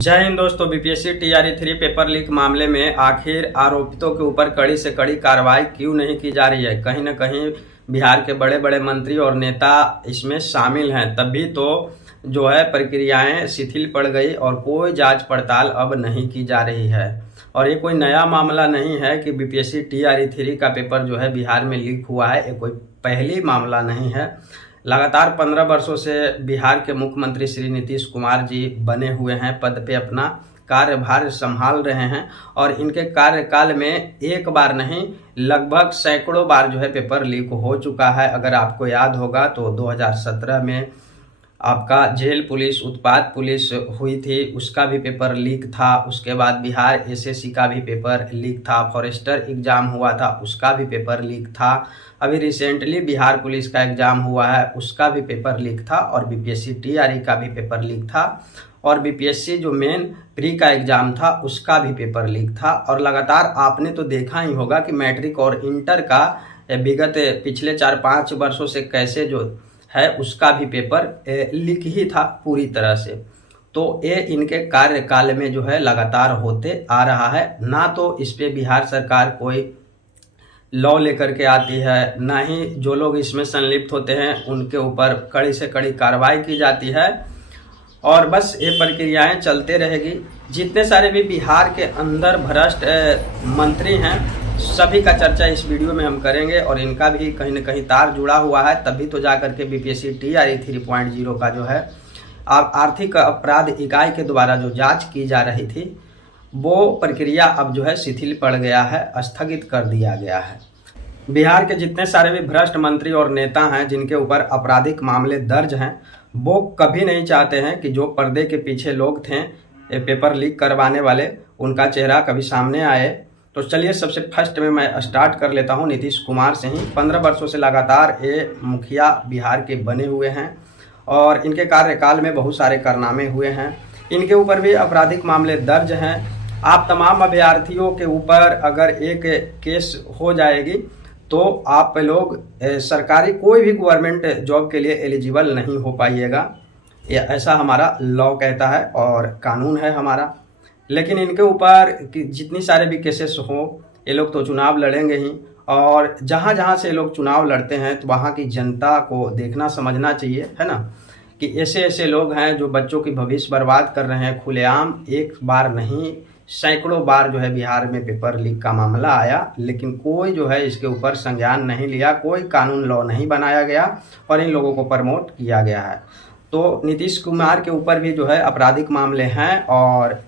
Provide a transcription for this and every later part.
जय हिंद दोस्तों। BPSC TRE 3 paper leak मामले में आखिर आरोपितों के ऊपर कड़ी से कड़ी कार्रवाई क्यों नहीं की जा रही है? कहीं न कहीं बिहार के बड़े बड़े मंत्री और नेता इसमें शामिल हैं, तभी तो जो है प्रक्रियाएं शिथिल पड़ गई और कोई जांच पड़ताल अब नहीं की जा रही है। और ये कोई नया मामला नहीं है कि बीपीएससी टीआरई 3 का पेपर जो है बिहार में लीक हुआ है। ये कोई पहली मामला नहीं है। लगातार 15 वर्षों से बिहार के मुख्यमंत्री श्री नीतीश कुमार जी बने हुए हैं, पद पे अपना कार्यभार संभाल रहे हैं और इनके कार्यकाल में एक बार नहीं लगभग सैकड़ों बार जो है पेपर लीक हो चुका है। अगर आपको याद होगा तो 2017 में आपका जेल पुलिस, उत्पाद पुलिस हुई थी, उसका भी पेपर लीक था। उसके बाद बिहार एसएससी का भी पेपर लीक था। फॉरेस्टर एग्जाम हुआ था, उसका भी पेपर लीक था। अभी रिसेंटली बिहार पुलिस का एग्जाम हुआ है, उसका भी पेपर लीक था। और बीपीएससी टीआरई का भी पेपर लीक था। और बीपीएससी जो मेन प्री का एग्जाम था उसका भी पेपर लीक था। और लगातार आपने तो देखा ही होगा कि मैट्रिक और इंटर का विगत पिछले 4-5 वर्षों से कैसे जो है उसका भी पेपर लीक ही था पूरी तरह से। तो ये इनके कार्यकाल में जो है लगातार होते आ रहा है। ना तो इस पे बिहार सरकार कोई लॉ लेकर के आती है, ना ही जो लोग इसमें संलिप्त होते हैं उनके ऊपर कड़ी से कड़ी कार्रवाई की जाती है। और बस ये प्रक्रियाएं चलते रहेगी। जितने सारे भी बिहार के अंदर भ्रष्ट मंत्री हैं सभी का चर्चा इस वीडियो में हम करेंगे और इनका भी कहीं न कहीं तार जुड़ा हुआ है, तभी तो जाकर के बीपीएससी टीआरई 3.0 का जो है आर्थिक अपराध इकाई के द्वारा जो जांच की जा रही थी वो प्रक्रिया अब जो है शिथिल पड़ गया है, स्थगित कर दिया गया है। बिहार के जितने सारे भी भ्रष्ट मंत्री और नेता हैं जिनके ऊपर आपराधिक मामले दर्ज हैं, वो कभी नहीं चाहते हैं कि जो पर्दे के पीछे लोग थे पेपर लीक करवाने वाले, उनका चेहरा कभी सामने आए। तो चलिए सबसे फर्स्ट में मैं स्टार्ट कर लेता हूं नीतीश कुमार से ही। 15 वर्षों से लगातार ये मुखिया बिहार के बने हुए हैं और इनके कार्यकाल में बहुत सारे कारनामे हुए हैं। इनके ऊपर भी आपराधिक मामले दर्ज हैं। आप तमाम अभ्यर्थियों के ऊपर अगर एक केस हो जाएगी तो आप लोग सरकारी कोई भी गवर्नमेंट जॉब के लिए एलिजिबल नहीं हो पाइएगा। ये ऐसा हमारा लॉ कहता है और कानून है हमारा। लेकिन इनके ऊपर जितनी सारे भी केसेस हो, ये लोग तो चुनाव लड़ेंगे ही। और जहाँ जहाँ से लोग चुनाव लड़ते हैं तो वहाँ की जनता को देखना समझना चाहिए, है ना, कि ऐसे ऐसे लोग हैं जो बच्चों की भविष्य बर्बाद कर रहे हैं खुलेआम। एक बार नहीं सैकड़ों बार जो है बिहार में पेपर लीक का मामला आया, लेकिन कोई जो है इसके ऊपर संज्ञान नहीं लिया, कोई कानून लॉ नहीं बनाया गया और इन लोगों को प्रमोट किया गया है। तो नीतीश कुमार के ऊपर भी जो है आपराधिक मामले हैं और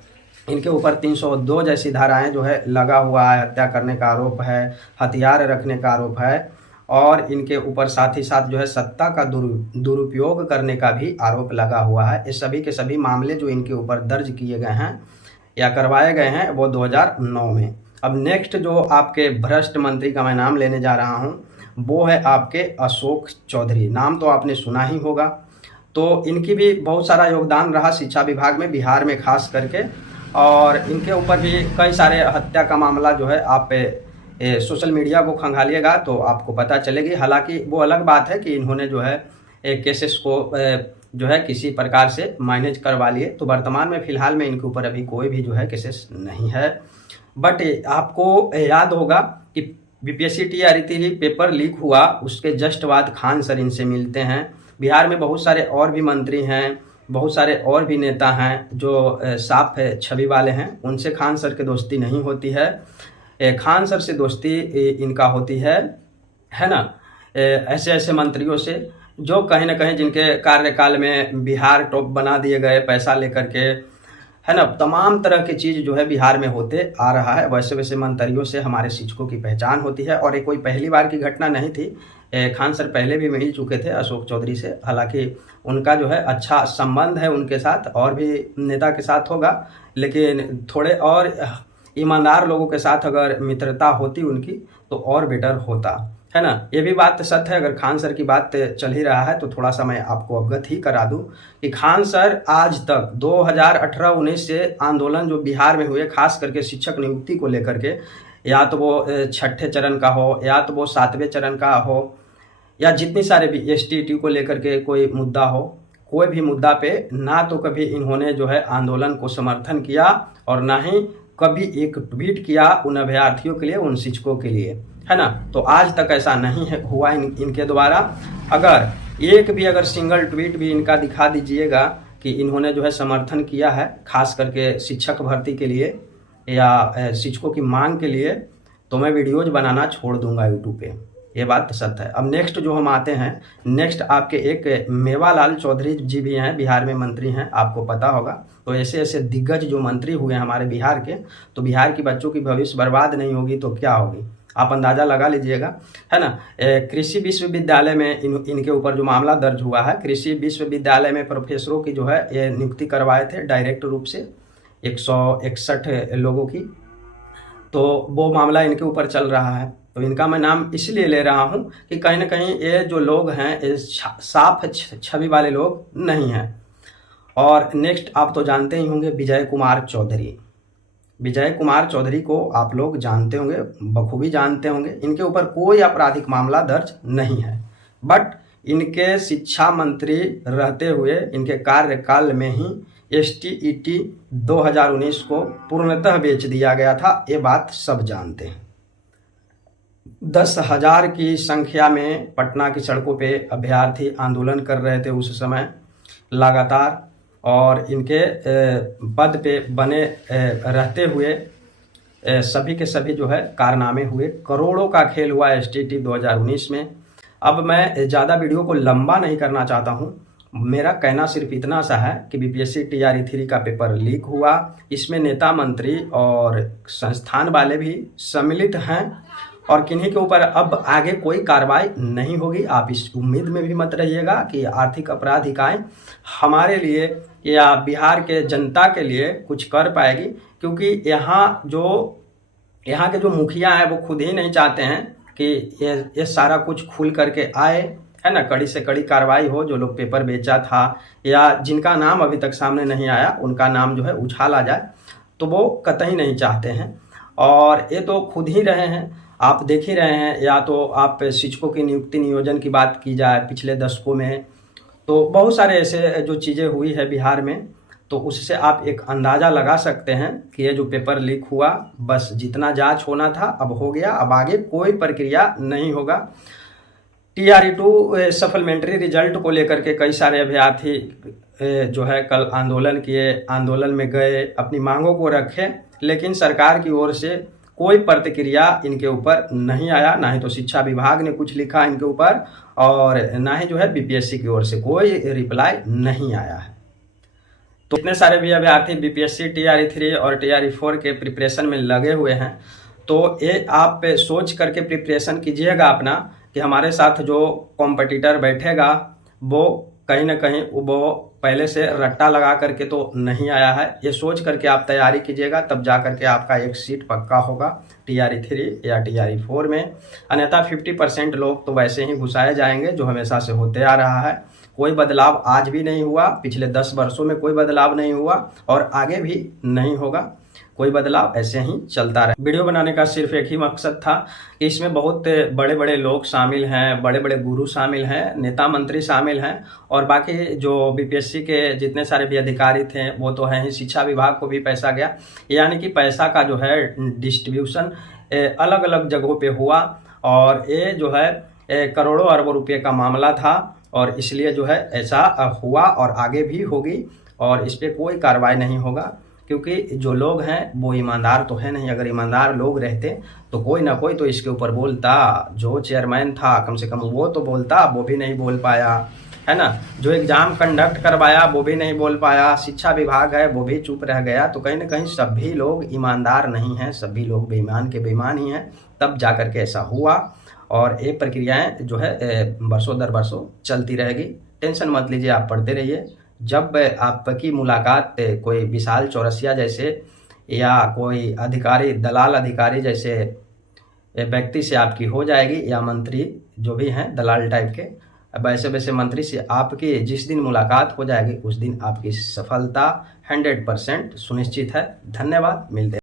इनके ऊपर 302 जैसी धाराएं जो है लगा हुआ है। हत्या करने का आरोप है, हथियार रखने का आरोप है और इनके ऊपर साथ ही साथ जो है सत्ता का दुरुपयोग करने का भी आरोप लगा हुआ है। ये सभी के सभी मामले जो इनके ऊपर दर्ज किए गए हैं या करवाए गए हैं वो 2009 में। अब नेक्स्ट जो आपके भ्रष्ट मंत्री का मैं नाम लेने जा रहा हूँ वो है आपके अशोक चौधरी। नाम तो आपने सुना ही होगा। तो इनकी भी बहुत सारा योगदान रहा शिक्षा विभाग में बिहार में खास करके। और इनके ऊपर भी कई सारे हत्या का मामला जो है आप सोशल मीडिया को खंगालिएगा तो आपको पता चलेगी। हालांकि वो अलग बात है कि इन्होंने जो है केसेस को जो है किसी प्रकार से मैनेज करवा लिए। तो वर्तमान में फ़िलहाल में इनके ऊपर अभी कोई भी जो है केसेस नहीं है। बट आपको याद होगा कि बीपीएससी टीआरई 3 पेपर लीक हुआ, उसके जस्ट बाद खान सर इनसे मिलते हैं। बिहार में बहुत सारे और भी मंत्री हैं, बहुत सारे और भी नेता हैं जो साफ छवि वाले हैं, उनसे खान सर की दोस्ती नहीं होती है। खान सर से दोस्ती इनका होती है ना, ऐसे ऐसे मंत्रियों से जो कहीं ना कहीं जिनके कार्यकाल में बिहार टॉप बना दिए गए पैसा लेकर के, है ना। तमाम तरह की चीज़ जो है बिहार में होते आ रहा है। वैसे वैसे मंत्रियों से हमारे शिक्षकों की पहचान होती है और ये कोई पहली बार की घटना नहीं थी। खान सर पहले भी मिल चुके थे अशोक चौधरी से। हालांकि उनका जो है अच्छा संबंध है उनके साथ, और भी नेता के साथ होगा, लेकिन थोड़े और ईमानदार लोगों के साथ अगर मित्रता होती उनकी तो और बेटर होता, है ना। ये भी बात सत्य है। अगर खान सर की बात चल ही रहा है तो थोड़ा सा मैं आपको अवगत ही करा दूं कि खान सर आज तक 2018-19 से आंदोलन जो बिहार में हुए खास करके शिक्षक नियुक्ति को लेकर के, या तो वो 6ठे चरण का हो या तो वो 7वें चरण का हो या जितनी सारे भी एसटीटी को लेकर के कोई मुद्दा हो, कोई भी मुद्दा पे ना तो कभी इन्होंने जो है आंदोलन को समर्थन किया और ना ही कभी एक ट्वीट किया उन अभ्यर्थियों के लिए, उन शिक्षकों के लिए, है ना। तो आज तक ऐसा नहीं है हुआ इनके द्वारा। अगर एक भी अगर सिंगल ट्वीट भी इनका दिखा दीजिएगा कि इन्होंने जो है समर्थन किया है खास करके शिक्षक भर्ती के लिए या शिक्षकों की मांग के लिए, तो मैं वीडियोज बनाना छोड़ दूंगा यूट्यूब पे। ये बात सत्य है। अब नेक्स्ट जो हम आते हैं, नेक्स्ट आपके एक मेवालाल चौधरी जी भी हैं, बिहार में मंत्री हैं, आपको पता होगा। तो ऐसे ऐसे दिग्गज जो मंत्री हुए हैं हमारे बिहार के, तो बिहार की बच्चों की भविष्य बर्बाद नहीं होगी तो क्या होगी, आप अंदाज़ा लगा लीजिएगा, है ना। कृषि विश्वविद्यालय में इनके ऊपर जो मामला दर्ज हुआ है, कृषि विश्वविद्यालय में प्रोफेसरों की जो है ये नियुक्ति करवाए थे डायरेक्ट रूप से 161 लोगों की, तो वो मामला इनके ऊपर चल रहा है। तो इनका मैं नाम इसलिए ले रहा हूं कि कहीं ना कहीं ये जो लोग हैं ये साफ छवि वाले लोग नहीं हैं। और नेक्स्ट आप तो जानते ही होंगे विजय कुमार चौधरी। विजय कुमार चौधरी को आप लोग जानते होंगे, बखूबी जानते होंगे। इनके ऊपर कोई आपराधिक मामला दर्ज नहीं है, बट इनके शिक्षा मंत्री रहते हुए इनके कार्यकाल में ही STET 2019 को पूर्णतः बेच दिया गया था। ये बात सब जानते हैं। 10,000 की संख्या में पटना की सड़कों पे अभ्यर्थी आंदोलन कर रहे थे उस समय लगातार, और इनके पद पे बने रहते हुए सभी के सभी जो है कारनामे हुए। करोड़ों का खेल हुआ STET 2019 में। अब मैं ज़्यादा वीडियो को लंबा नहीं करना चाहता हूँ, मेरा कहना सिर्फ इतना सा है कि BPSC TRE 3 का पेपर लीक हुआ, इसमें नेता मंत्री और संस्थान वाले भी सम्मिलित हैं, और किन्हीं के ऊपर अब आगे कोई कार्रवाई नहीं होगी। आप इस उम्मीद में भी मत रहिएगा कि आर्थिक अपराध इकाई हमारे लिए या बिहार के जनता के लिए कुछ कर पाएगी, क्योंकि यहाँ के जो मुखिया हैं वो खुद ही नहीं चाहते हैं कि ये सारा कुछ खुल करके आए, है ना, कड़ी से कड़ी कार्रवाई हो। जो लोग पेपर बेचा था या जिनका नाम अभी तक सामने नहीं आया उनका नाम जो है उछाला जाए, तो वो कतई नहीं चाहते हैं। और ये तो खुद ही रहे हैं, आप देख ही रहे हैं। या तो आप शिक्षकों की नियुक्ति नियोजन की बात की जाए पिछले दशकों में, तो बहुत सारे ऐसे जो चीज़ें हुई है बिहार में, तो उससे आप एक अंदाज़ा लगा सकते हैं कि ये जो पेपर लीक हुआ, बस जितना जांच होना था अब हो गया, अब आगे कोई प्रक्रिया नहीं होगा। TRE 2 सप्लीमेंट्री रिजल्ट को लेकर के कई सारे अभ्यर्थी जो है कल आंदोलन किए, आंदोलन में गए, अपनी मांगों को रखे, लेकिन सरकार की ओर से कोई प्रतिक्रिया इनके ऊपर नहीं आया। ना ही तो शिक्षा विभाग ने कुछ लिखा इनके ऊपर, और ना ही जो है BPSC की ओर से कोई रिप्लाई नहीं आया है। तो इतने सारे भी अभ्यर्थी BPSC TRE 3 और TRE 4 के प्रिपरेशन में लगे हुए हैं, तो ये आप सोच करके प्रिपरेशन कीजिएगा अपना कि हमारे साथ जो कॉम्पिटिटर बैठेगा वो कहीं ना कहीं वो पहले से रट्टा लगा करके तो नहीं आया है। ये सोच करके आप तैयारी कीजिएगा, तब जा करके आपका एक सीट पक्का होगा TRE 3 या TRE 4 में। अन्यथा 50% लोग तो वैसे ही घुसाए जाएंगे, जो हमेशा से होते आ रहा है। कोई बदलाव आज भी नहीं हुआ, पिछले 10 वर्षों में कोई बदलाव नहीं हुआ और आगे भी नहीं होगा कोई बदलाव, ऐसे ही चलता रहे। वीडियो बनाने का सिर्फ एक ही मकसद था कि इसमें बहुत बड़े बड़े लोग शामिल हैं, बड़े बड़े गुरु शामिल हैं, नेता मंत्री शामिल हैं, और बाकी जो BPSC के जितने सारे भी अधिकारी थे वो तो हैं ही। शिक्षा विभाग को भी पैसा गया, यानी कि पैसा का जो है डिस्ट्रीब्यूशन अलग अलग जगहों पे हुआ, और ये जो है करोड़ों अरबों रुपये का मामला था, और इसलिए जो है ऐसा हुआ और आगे भी होगी, और इस पर कोई कार्रवाई नहीं होगा, क्योंकि जो लोग हैं वो ईमानदार तो है नहीं। अगर ईमानदार लोग रहते तो कोई ना कोई तो इसके ऊपर बोलता। जो चेयरमैन था कम से कम वो तो बोलता, वो भी नहीं बोल पाया, है ना। जो एग्जाम कंडक्ट करवाया वो भी नहीं बोल पाया, शिक्षा विभाग है वो भी चुप रह गया। तो कहीं ना कहीं सभी लोग ईमानदार नहीं हैं, सभी लोग बेईमान के बेईमान ही हैं, तब जा करके ऐसा हुआ। और ये प्रक्रियाएं जो है बरसों दर बरसों चलती रहेगी। टेंशन मत लीजिए, आप पढ़ते रहिए। जब आपकी मुलाकात कोई विशाल चौरसिया जैसे या कोई अधिकारी, दलाल अधिकारी जैसे व्यक्ति से आपकी हो जाएगी, या मंत्री जो भी हैं दलाल टाइप के, वैसे वैसे मंत्री से आपकी जिस दिन मुलाकात हो जाएगी उस दिन आपकी सफलता 100% सुनिश्चित है। धन्यवाद, मिलते हैं।